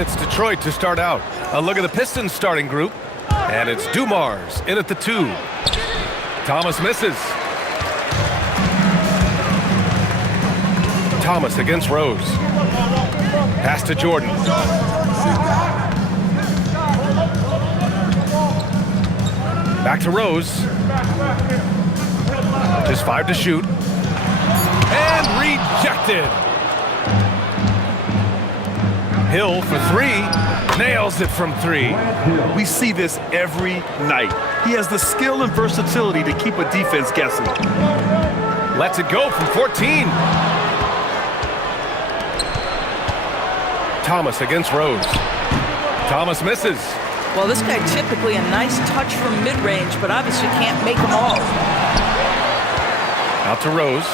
And it's Detroit to start out. A look at the Pistons starting group. And it's Dumars in at the 2. Thomas misses. Thomas against Rose. Pass to Jordan. Back to Rose. Just 5 to shoot. And rejected. Hill for 3. Nails it from 3. We see this every night. He has the skill and versatility to keep a defense guessing. Lets it go from 14. Thomas against Rose. Thomas misses. Well, this guy typically a nice touch from mid-range, but obviously can't make them all. Out to Rose.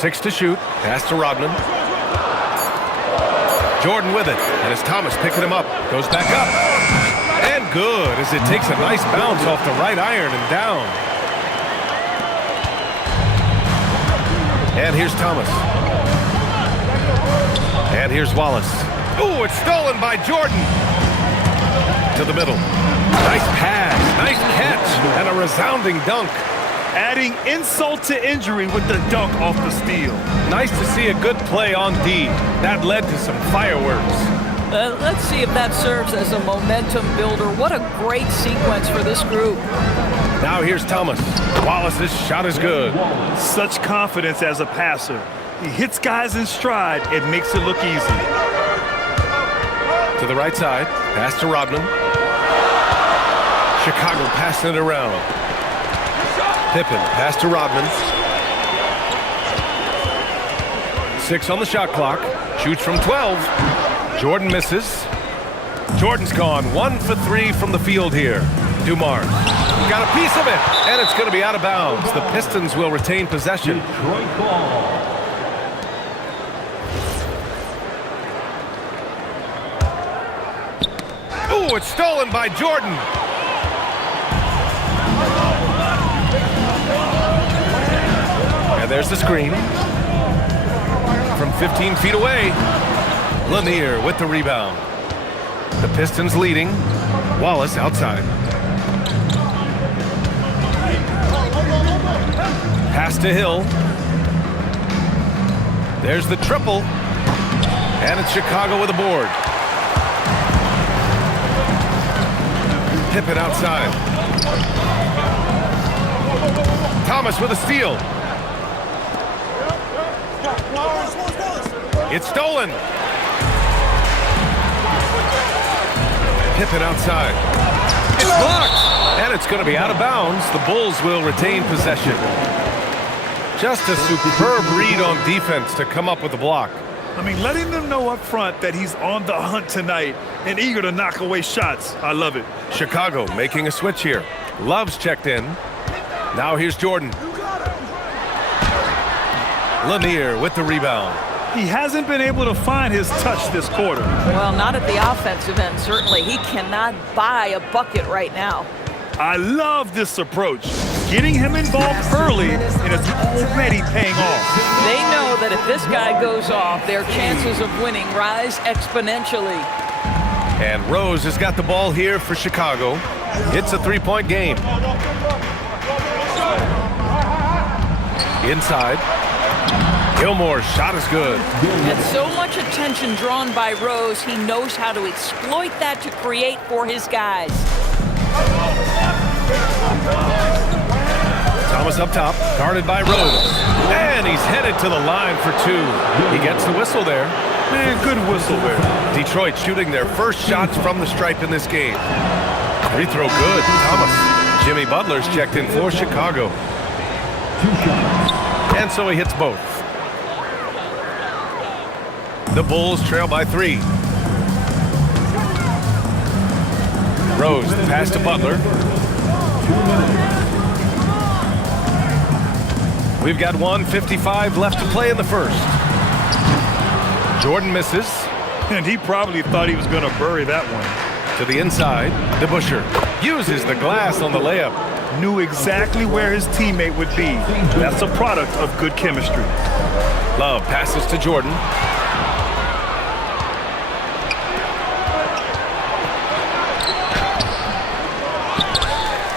6 to shoot. Pass to Rodman. Jordan with it. And as Thomas picking him up. Goes back up. And good as it takes a nice bounce off the right iron and down. And here's Thomas. And here's Wallace. Ooh, it's stolen by Jordan. To the middle. Nice pass, nice catch, and a resounding dunk. Adding insult to injury with the dunk off the steal. Nice to see a good play on D. That led to some fireworks. Let's see if that serves as a momentum builder. What a great sequence for this group. Now here's Thomas. Wallace's shot is good. Such confidence as a passer. He hits guys in stride and makes it look easy. To the right side, pass to Rodman. Chicago passing it around. Pippen, pass to Rodman. 6 on the shot clock. Shoots from 12. Jordan misses. Jordan's gone 1 for 3 from the field here. Dumars got a piece of it, and it's going to be out of bounds. The Pistons will retain possession. Detroit ball. Ooh, it's stolen by Jordan. And there's the screen. From 15 feet away, Lanier with the rebound. The Pistons leading. Wallace outside. Pass to Hill. There's the triple. And it's Chicago with a board. Pippen outside. Thomas with a steal. It's stolen. Pippen outside. It's blocked. And it's going to be out of bounds. The Bulls will retain possession. Just a superb read on defense to come up with the block. I mean, letting them know up front that he's on the hunt tonight and eager to knock away shots. I love it. Chicago making a switch here. Love's checked in. Now here's Jordan. Lanier with the rebound. He hasn't been able to find his touch this quarter. Well, not at the offensive end, certainly. He cannot buy a bucket right now. I love this approach. Getting him involved early, and it's already paying off. They know that if this guy goes off, their chances of winning rise exponentially. And Rose has got the ball here for Chicago. It's a 3-point game. Inside. Gilmore's shot is good. And so much attention drawn by Rose, he knows how to exploit that to create for his guys. Thomas up top, guarded by Rose. And he's headed to the line for 2. He gets the whistle there. Man, good whistle there. Detroit shooting their first shots from the stripe in this game. Free throw good. Thomas. Jimmy Butler's checked in for Chicago. 2 shots. And so he hits both. The Bulls trail by 3. Rose, the pass to Butler. 2 minutes. We've got 1:55 left to play in the first. Jordan misses. And he probably thought he was going to bury that one. To the inside, DeBusschere uses the glass on the layup. Knew exactly where his teammate would be. That's a product of good chemistry. Love passes to Jordan.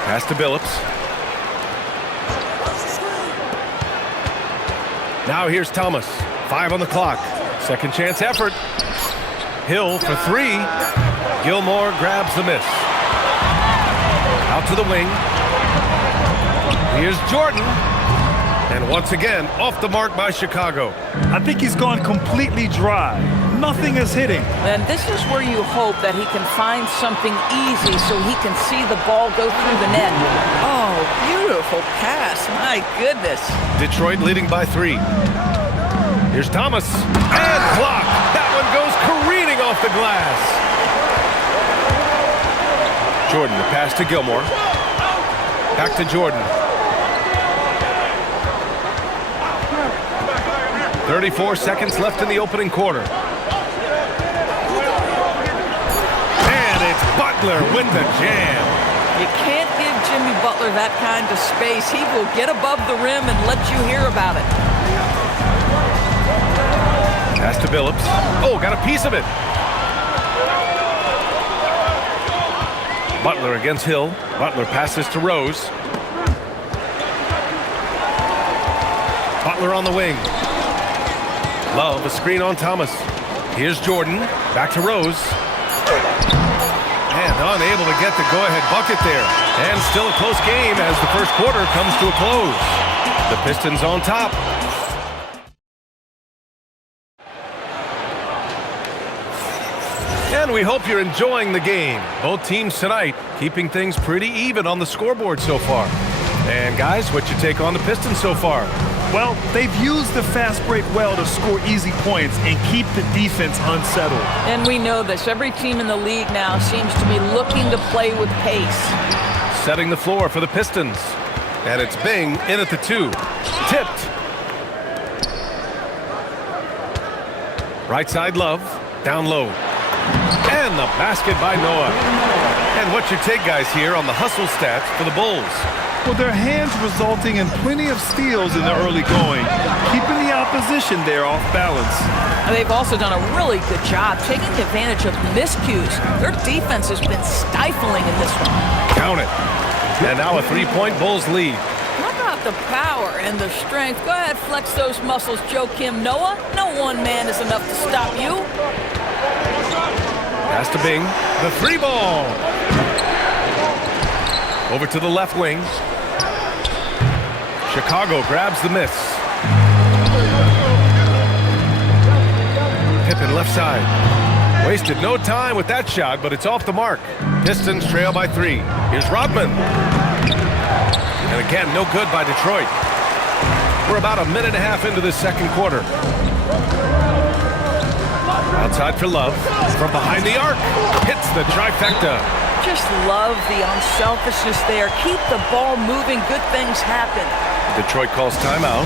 Pass to Billups. Now here's Thomas. 5 on the clock. Second chance effort. Hill for 3. Gilmore grabs the miss. Out to the wing. Here's Jordan. And once again, off the mark by Chicago. I think he's gone completely dry. Nothing is hitting. And this is where you hope that he can find something easy so he can see the ball go through the net. Oh, beautiful pass. My goodness. Detroit leading by 3. Here's Thomas. And blocked. That one goes careening off the glass. Jordan, the pass to Gilmore. Back to Jordan. 34 seconds left in the opening quarter. And it's Butler with the jam. You can't give Jimmy Butler that kind of space. He will get above the rim and let you hear about it. Pass to Billups. Oh, got a piece of it. Butler against Hill. Butler passes to Rose. Butler on the wing. Love, a screen on Thomas. Here's Jordan. Back to Rose. And unable to get the go-ahead bucket there. And still a close game as the first quarter comes to a close. The Pistons on top. And we hope you're enjoying the game. Both teams tonight keeping things pretty even on the scoreboard so far. And guys, what's your take on the Pistons so far? Well, they've used the fast break well to score easy points and keep the defense unsettled. And we know this. Every team in the league now seems to be looking to play with pace. Setting the floor for the Pistons. And it's Bing in at the 2. Tipped. Right side Love. Down low. And the basket by Noah. And what's your take, guys, here on the hustle stats for the Bulls? Well, their hands resulting in plenty of steals in the early going, keeping the opposition there off balance. And they've also done a really good job taking advantage of miscues. Their defense has been stifling in this one. Count it. And now a 3-point Bulls lead. How about the power and the strength? Go ahead, flex those muscles, Joakim Noah. No one man is enough to stop you. Pass to Bing. The 3 ball. Over to the left wing. Chicago grabs the miss. Pippen left side. Wasted no time with that shot, but it's off the mark. Pistons trail by 3. Here's Rodman. And again, no good by Detroit. We're about a minute and a half into this second quarter. Outside for Love. From behind the arc. Hits the trifecta. Just love the unselfishness there. Keep the ball moving. Good things happen. Detroit calls timeout.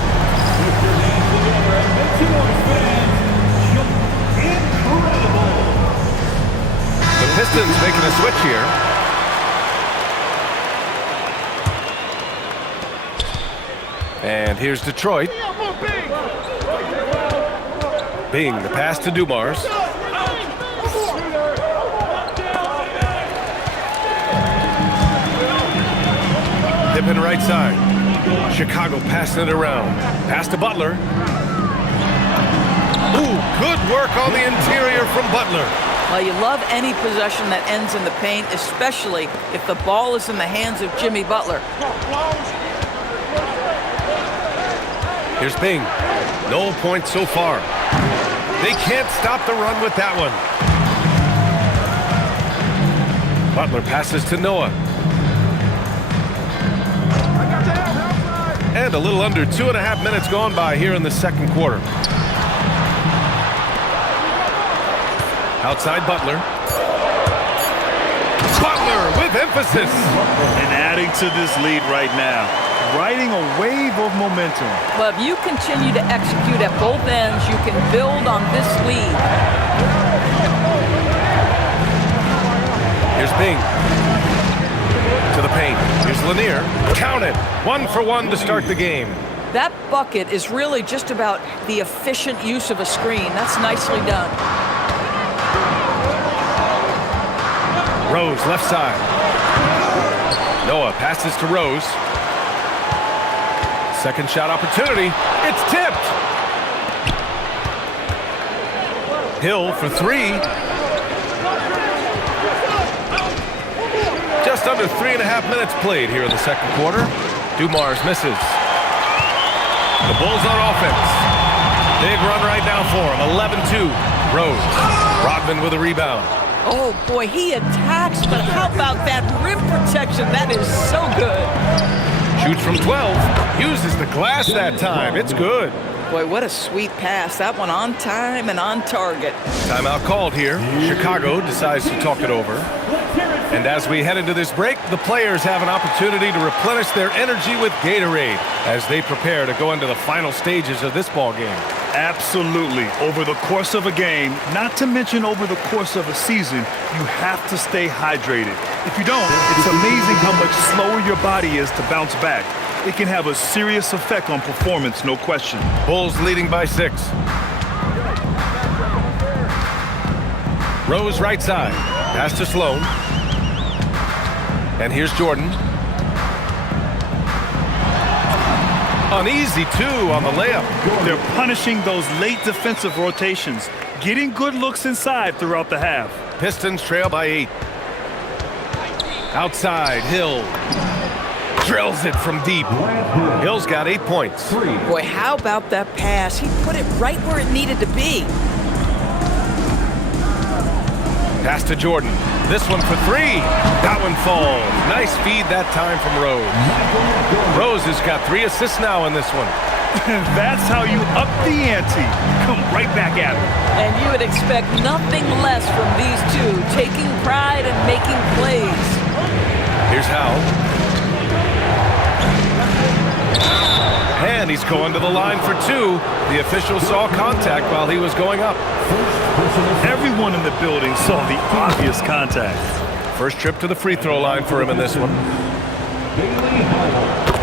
The Pistons making a switch here. And here's Detroit. Bing, the pass to Dumars. Pippen right side. Chicago passing it around. Pass to Butler. Ooh, good work on the interior from Butler. Well, you love any possession that ends in the paint, especially if the ball is in the hands of Jimmy Butler. Here's Bing. No points so far. They can't stop the run with that one. Butler passes to Noah. And a little under 2.5 minutes gone by here in the second quarter. Outside Butler. Butler with emphasis. And adding to this lead right now, riding a wave of momentum. Well, if you continue to execute at both ends, you can build on this lead. Here's Bing. To the paint. Here's Lanier. Count it. 1 for 1 to start the game. That bucket is really just about the efficient use of a screen. That's nicely done. Rose left side. Noah passes to Rose. Second shot opportunity. It's tipped. Hill for three. Just under 3.5 minutes played here in the second quarter. Dumars misses. The Bulls on offense. Big run right now for him. 11-2. Rose. Rodman with a rebound. Oh, boy, he attacks, but how about that rim protection? That is so good. Shoots from 12. Uses the glass that time. It's good. Boy, what a sweet pass. That one on time and on target. Timeout called here. Chicago decides to talk it over. And as we head into this break, the players have an opportunity to replenish their energy with Gatorade as they prepare to go into the final stages of this ball game. Absolutely. Over the course of a game, not to mention over the course of a season, you have to stay hydrated. If you don't, it's amazing how much slower your body is to bounce back. It can have a serious effect on performance, no question. Bulls leading by 6. Rose right side. Pass to Sloan. And here's Jordan. An easy 2 on the layup. They're punishing those late defensive rotations, getting good looks inside throughout the half. Pistons trail by 8. Outside, Hill. Drills it from deep. Hill's got 8 points. Boy, how about that pass? He put it right where it needed to be. Pass to Jordan. This one for 3. That one falls. Nice feed that time from Rose. Rose has got 3 assists now in this one. That's how you up the ante. Come right back at it. And you would expect nothing less from these two, taking pride and making plays. Here's Howell. And he's going to the line for 2. The official saw contact while he was going up. Everyone in the building saw the obvious contact. First trip to the free throw line for him in this one.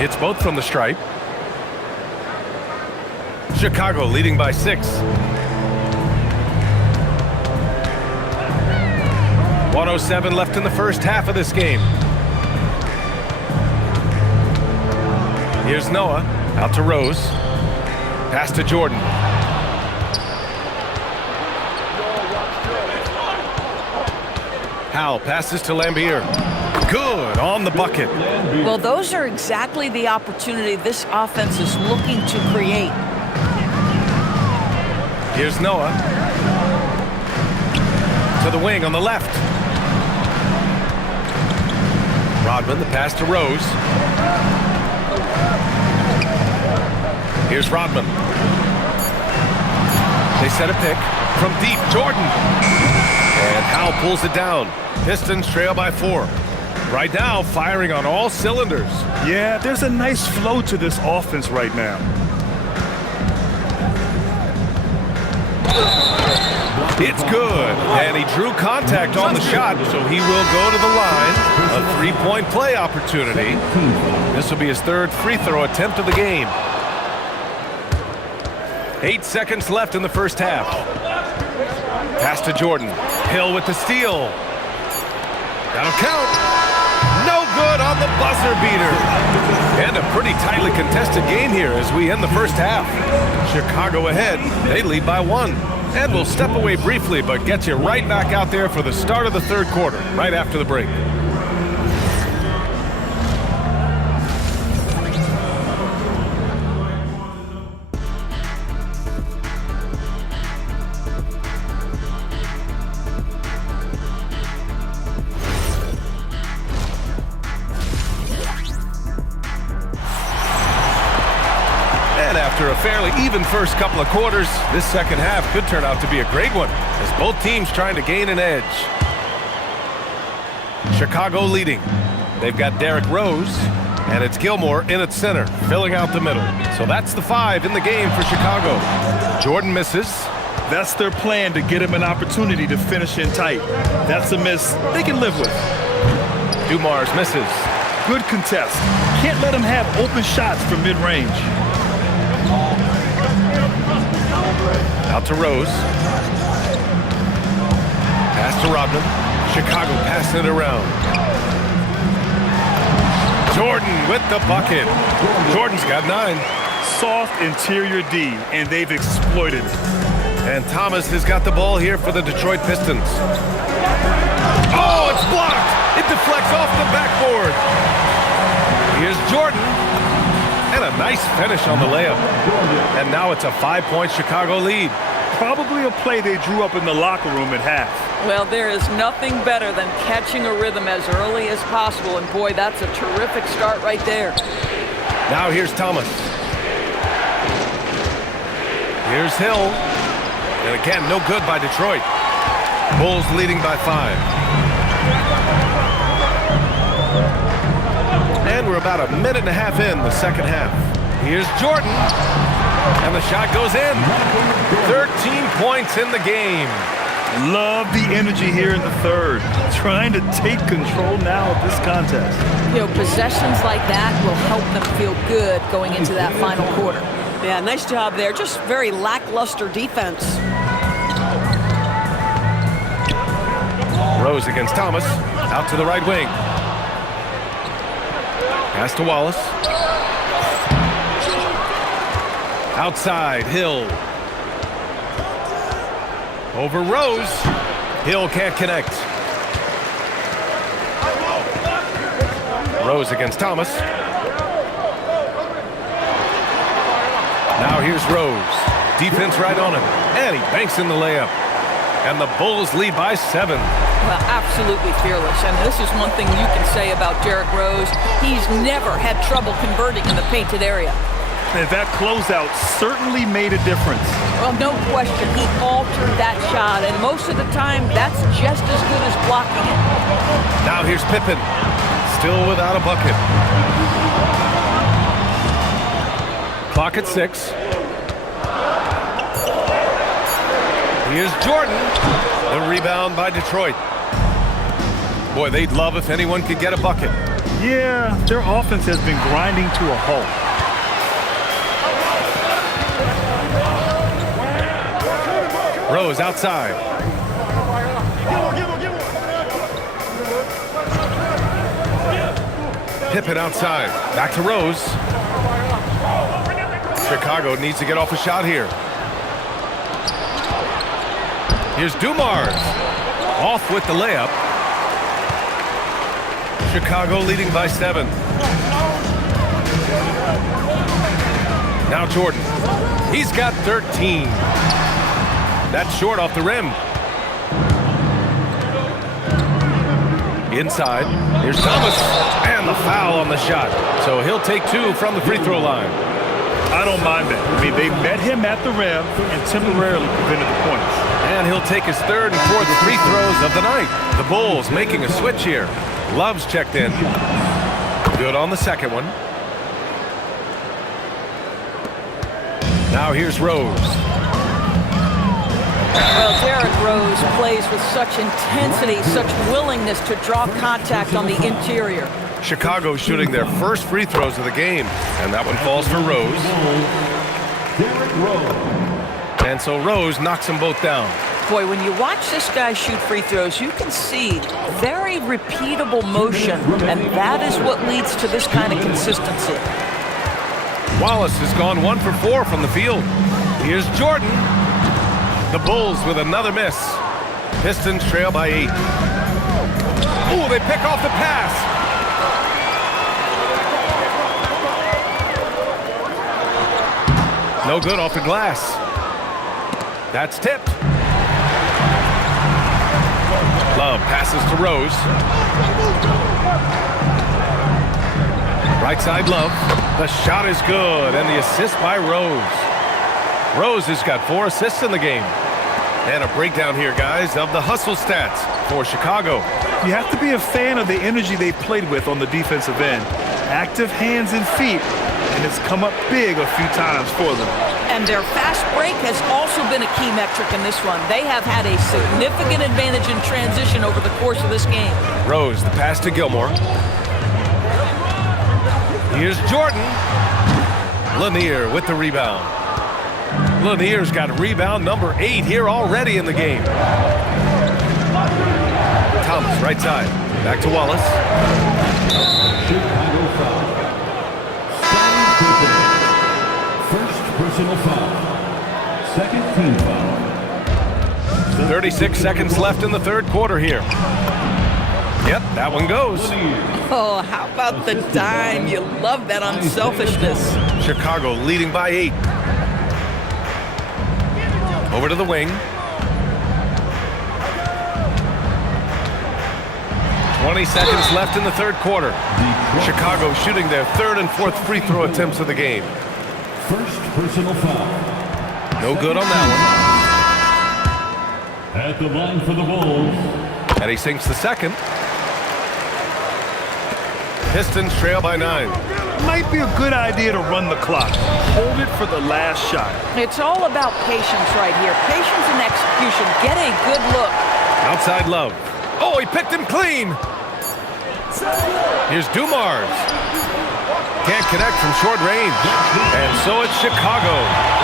It's both from the stripe. Chicago leading by 6. 1:07 left in the first half of this game. Here's Noah. Out to Rose. Pass to Jordan. Howell passes to Lambier. Good on the bucket. Well, those are exactly the opportunity this offense is looking to create. Here's Noah. To the wing on the left. Rodman, the pass to Rose. Here's Rodman. They set a pick from deep. Jordan. And Howell pulls it down. Pistons trail by 4. Right now, firing on all cylinders. Yeah, there's a nice flow to this offense right now. It's good. And he drew contact on the shot, so he will go to the line. A 3-point play opportunity. This will be his 3rd free throw attempt of the game. 8 seconds left in the first half. Pass to Jordan. Hill with the steal. That'll count. No good on the buzzer beater. And a pretty tightly contested game here as we end the first half. Chicago ahead. They lead by 1. And we'll step away briefly, but get you right back out there for the start of the third quarter, right after the break. After a fairly even first couple of quarters, this second half could turn out to be a great one as both teams trying to gain an edge. Chicago leading. They've got Derrick Rose, and it's Gilmore in at center, filling out the middle. So that's the 5 in the game for Chicago. Jordan misses. That's their plan to get him an opportunity to finish in tight. That's a miss they can live with. Dumars misses. Good contest. Can't let him have open shots from mid-range. Out to Rose. Pass to Rodman. Chicago passing it around. Jordan with the bucket. Jordan's got 9. Soft interior D, and they've exploited it. And Thomas has got the ball here for the Detroit Pistons. Oh, it's blocked. It deflects off the backboard. Here's Jordan. And a nice finish on the layup. And now it's a 5-point Chicago lead. Probably a play they drew up in the locker room at half. Well, there is nothing better than catching a rhythm as early as possible. And boy, that's a terrific start right there. Now here's Thomas. Here's Hill. And again, no good by Detroit. Bulls leading by 5. And we're about a minute and a half in the second half. Here's Jordan. And the shot goes in. 13 points in the game. Love the energy here in the third. Trying to take control now of this contest. You know, possessions like that will help them feel good going into that final quarter. Yeah, nice job there. Just very lackluster defense. Rose against Thomas. Out to the right wing. Pass to Wallace. Outside, Hill. Over Rose. Hill can't connect. Rose against Thomas. Now here's Rose. Defense right on him. And he banks in the layup. And the Bulls lead by 7. Well, absolutely fearless. And this is one thing you can say about Derrick Rose. He's never had trouble converting in the painted area. And that closeout certainly made a difference. Well, no question. He altered that shot. And most of the time, that's just as good as blocking it. Now here's Pippen. Still without a bucket. Clock at 6. Here's Jordan. The rebound by Detroit. Boy, they'd love if anyone could get a bucket. Yeah, their offense has been grinding to a halt. Rose outside. Pippen outside. Back to Rose. Chicago needs to get off a shot here. Here's Dumars. Off with the layup. Chicago leading by 7. Now Jordan. He's got 13. That's short off the rim. Inside. Here's Thomas. And the foul on the shot. So he'll take 2 from the free throw line. I don't mind that. I mean, they met him at the rim and temporarily prevented the points. And he'll take his 3rd and 4th free throws of the night. The Bulls making a switch here. Love's checked in. Good on the second one. Now here's Rose. Well, Derrick Rose plays with such intensity, such willingness to draw contact on the interior. Chicago shooting their first free throws of the game. And that one falls for Rose. Derrick Rose. And so Rose knocks them both down. Boy, when you watch this guy shoot free throws, you can see very repeatable motion, and that is what leads to this kind of consistency. Wallace has gone 1 for 4 from the field. Here's Jordan. The Bulls with another miss. Pistons trail by 8. Ooh, they pick off the pass. No good off the glass. That's tipped. Love passes to Rose. Right side, Love. The shot is good, and the assist by Rose. Rose has got 4 assists in the game. And a breakdown here, guys, of the hustle stats for Chicago. You have to be a fan of the energy they played with on the defensive end. Active hands and feet, and it's come up big a few times for them. And their fast break has also been a key metric in this one. They have had a significant advantage in transition over the course of this game. Rose, the pass to Gilmore. Here's Jordan. Lanier with the rebound. Lanier's got rebound number 8 here already in the game. Thomas, right side. Back to Wallace. Chicago foul. personal foul. Second team foul. 36 seconds left in the third quarter here. Yep, that one goes. Oh, how about the dime? You love that unselfishness. Chicago leading by 8. Over to the wing. 20 seconds left in the third quarter. Chicago shooting their third and fourth free throw attempts of the game. First personal foul. No good on that one. At the line for the Bulls. And he sinks the second. Pistons trail by 9. Might be a good idea to run the clock. Hold it for the last shot. It's all about patience right here. Patience and execution. Get a good look. Outside Love. Oh, he picked him clean. Here's Dumars. Can't connect from short range. And so it's Chicago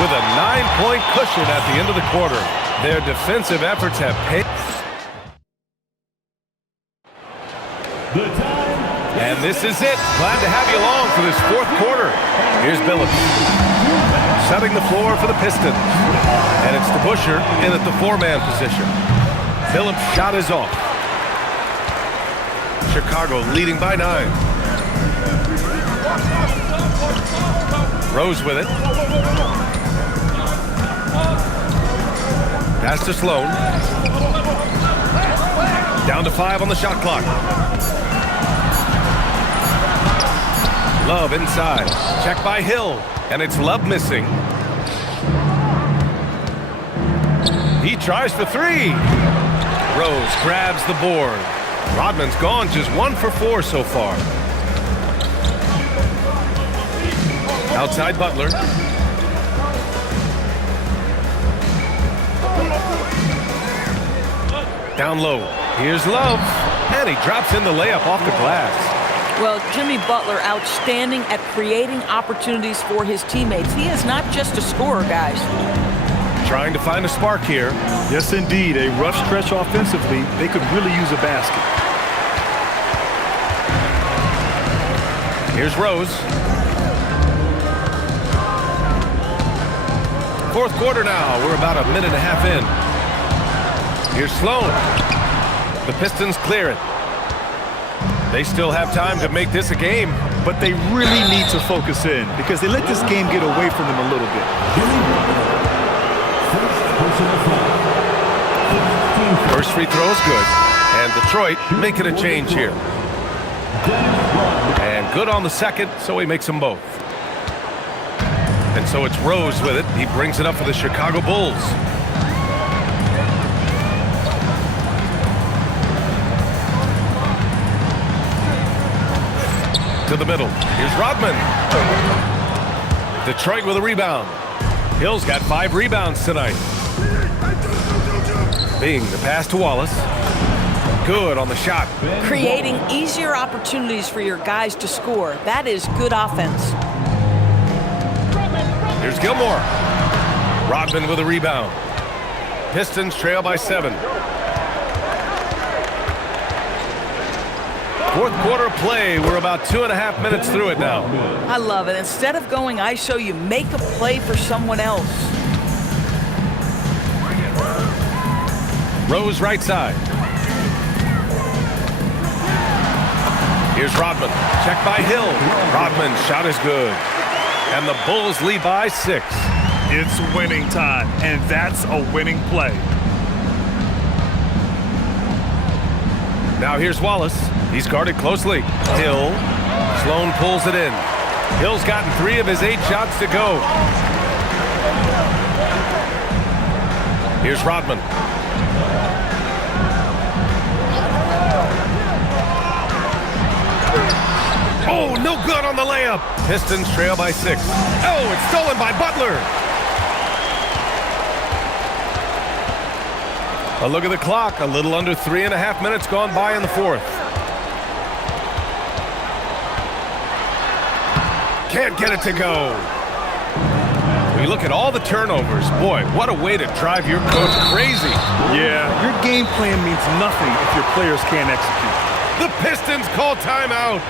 with a 9-point cushion at the end of the quarter. Their defensive efforts have paid. And this is it. Glad to have you along for this fourth quarter. Here's Billups. Setting the floor for the Pistons. And it's DeBusschere in at the 4-man position. Billups' shot is off. Chicago leading by 9. Rose with it. Pass to Sloan. Down to 5 on the shot clock. Love inside. Check by Hill. And it's Love missing. He tries for 3. Rose grabs the board. Rodman's gone just 1 for 4 so far. Outside Butler. Down low. Here's Love. And he drops in the layup off the glass. Well, Jimmy Butler outstanding at creating opportunities for his teammates. He is not just a scorer, guys. Trying to find a spark here. Yes, indeed. A rough stretch offensively. They could really use a basket. Here's Rose. Fourth quarter now. We're about a minute and a half in. Here's Sloan. The Pistons clear it. They still have time to make this a game. But they really need to focus in because they let this game get away from them a little bit. First free throw is good. And Detroit making a change here. And good on the second, so he makes them both. And so it's Rose with it. He brings it up for the Chicago Bulls. To the middle. Here's Rodman. Detroit with a rebound. Hill's got 5 rebounds tonight. Bing, the pass to Wallace. Good on the shot. Creating easier opportunities for your guys to score. That is good offense. Here's Gilmore. Rodman with a rebound. Pistons trail by 7. Fourth quarter play. We're about 2.5 minutes through it now. I love it. Instead of going ISO, you make a play for someone else. Rose right side. Here's Rodman. Check by Hill. Rodman shot is good. And the Bulls lead by 6. It's winning time, and that's a winning play. Now here's Wallace. He's guarded closely. Hill. Sloan pulls it in. Hill's gotten 3 of his 8 shots to go. Here's Rodman. Oh, no good on the layup. Pistons trail by 6. Oh, it's stolen by Butler. A look at the clock. A little under 3.5 minutes gone by in the fourth. Can't get it to go. We look at all the turnovers. Boy, what a way to drive your coach crazy. Yeah, your game plan means nothing if your players can't execute. The Pistons call timeout.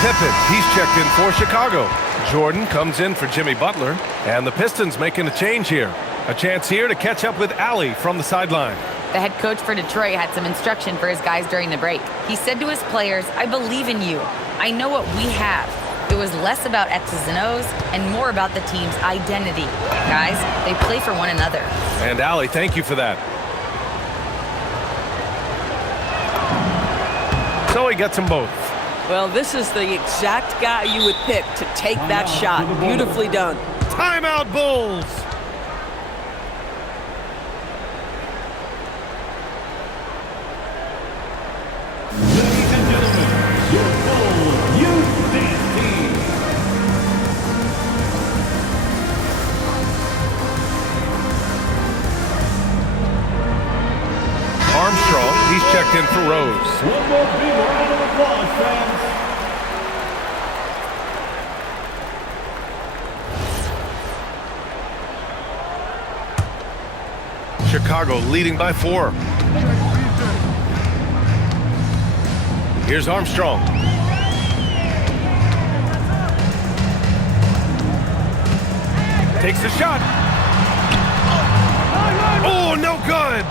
Pippen, he's checked in for Chicago. Jordan comes in for Jimmy Butler, and the Pistons making a change here. A chance here to catch up with Allie from the sideline. The head coach for Detroit had some instruction for his guys during the break. He said to his players, "I believe in you. I know what we have." It was less about X's and O's and more about the team's identity. Guys, they play for one another. And Allie, thank you for that. So he gets them both. Well, this is the exact guy you would pick to take that shot. Beautifully done. Timeout, Bulls! Ladies and gentlemen, your full youth dance team. Armstrong, he's checked in for Rose. One more big round of applause, fans. Chicago leading by 4. Here's Armstrong. Takes the shot. Oh, no good.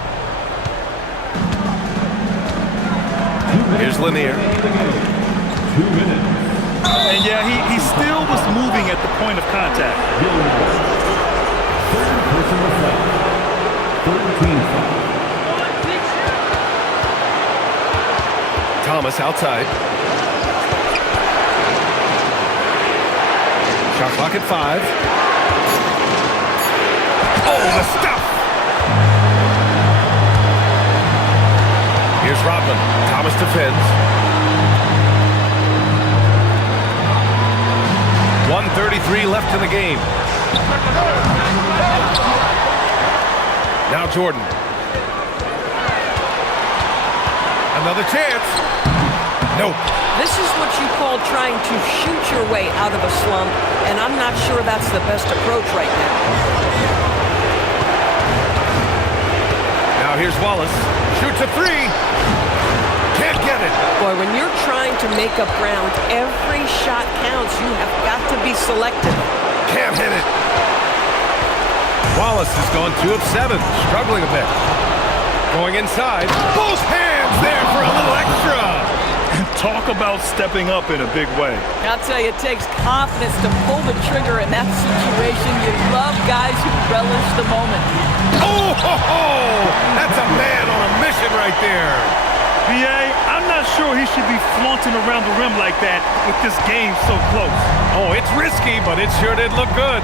Here's Lanier. 2 minutes. And yeah, he still was moving at the point of contact. Third personal foul. 13 foul. Thomas outside. Shot clock at 5. Oh, the stuff! Here's Rodman. Thomas defends. 1:33 left in the game. Now Jordan. Another chance. Nope. This is what you call trying to shoot your way out of a slump, and I'm not sure that's the best approach right now. Now here's Wallace. Shoots a 3. Can't get it. Boy, when you're trying to make up ground, every shot counts. You have got to be selective. Can't hit it. Wallace has gone 2 of 7, struggling a bit. Going inside. Both hands there for a little extra. Talk about stepping up in a big way. I'll tell you, it takes confidence to pull the trigger in that situation. You love guys who relish the moment. Oh, ho, ho. That's a man on a mission right there. BA, I'm not sure he should be flaunting around the rim like that with this game so close. Oh, it's risky, but it sure did look good.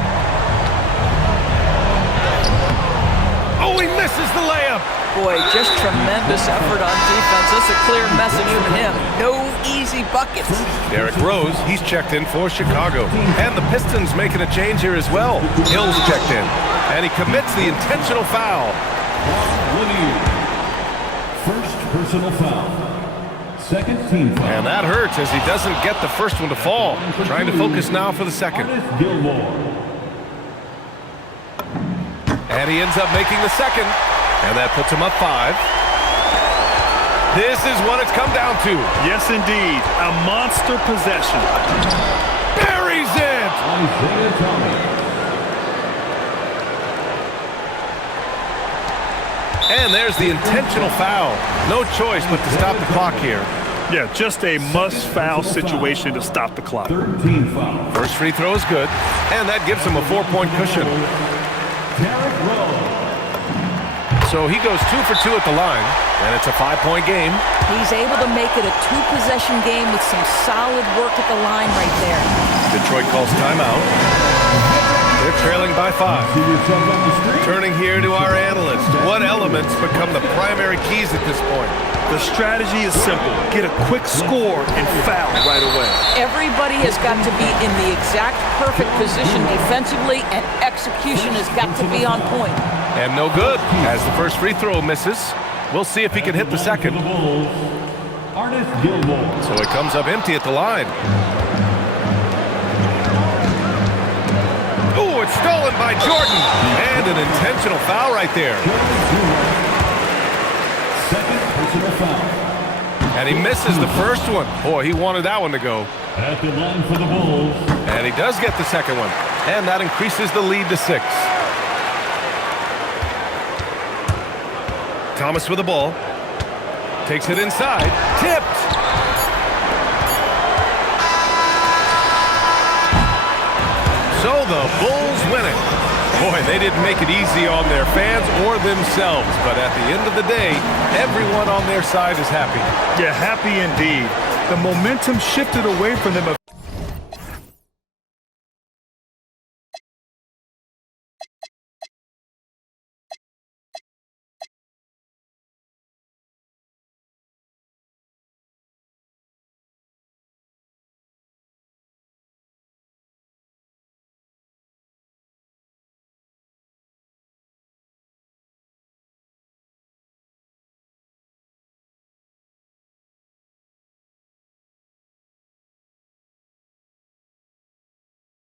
Oh, he misses the layup. Boy, just tremendous effort on defense. That's a clear message from him. No easy buckets. Derrick Rose, he's checked in for Chicago. And the Pistons making a change here as well. Hill's checked in. And he commits the intentional foul. First personal foul. Second team foul. And that hurts as he doesn't get the first one to fall. Trying to focus now for the second. And he ends up making the second. And that puts him up 5. This is what it's come down to. Yes, indeed. A monster possession. Buries it! Isiah Thomas. And there's the intentional foul. No choice but to stop the clock here. Yeah, just a must-foul situation to stop the clock. 13 foul. First free throw is good. And that gives him a 4-point cushion. Derrick Rose. So he goes 2 for 2 at the line, and it's a 5-point game. He's able to make it a 2-possession game with some solid work at the line right there. Detroit calls timeout. They're trailing by 5. Turning here to our analyst. What elements become the primary keys at this point? The strategy is simple. Get a quick score and foul right away. Everybody has got to be in the exact perfect position defensively, and execution has got to be on point. And no good, as the first free throw misses. We'll see if he can hit the second. So it comes up empty at the line. Oh, it's stolen by Jordan. And an intentional foul right there. Second personal foul. And he misses the first one. Boy, he wanted that one to go. At the line for the Bulls. And he does get the second one. And that increases the lead to 6. Thomas with the ball. Takes it inside. Tipped. So the Bulls win it. Boy, they didn't make it easy on their fans or themselves. But at the end of the day, everyone on their side is happy. Yeah, happy indeed. The momentum shifted away from them.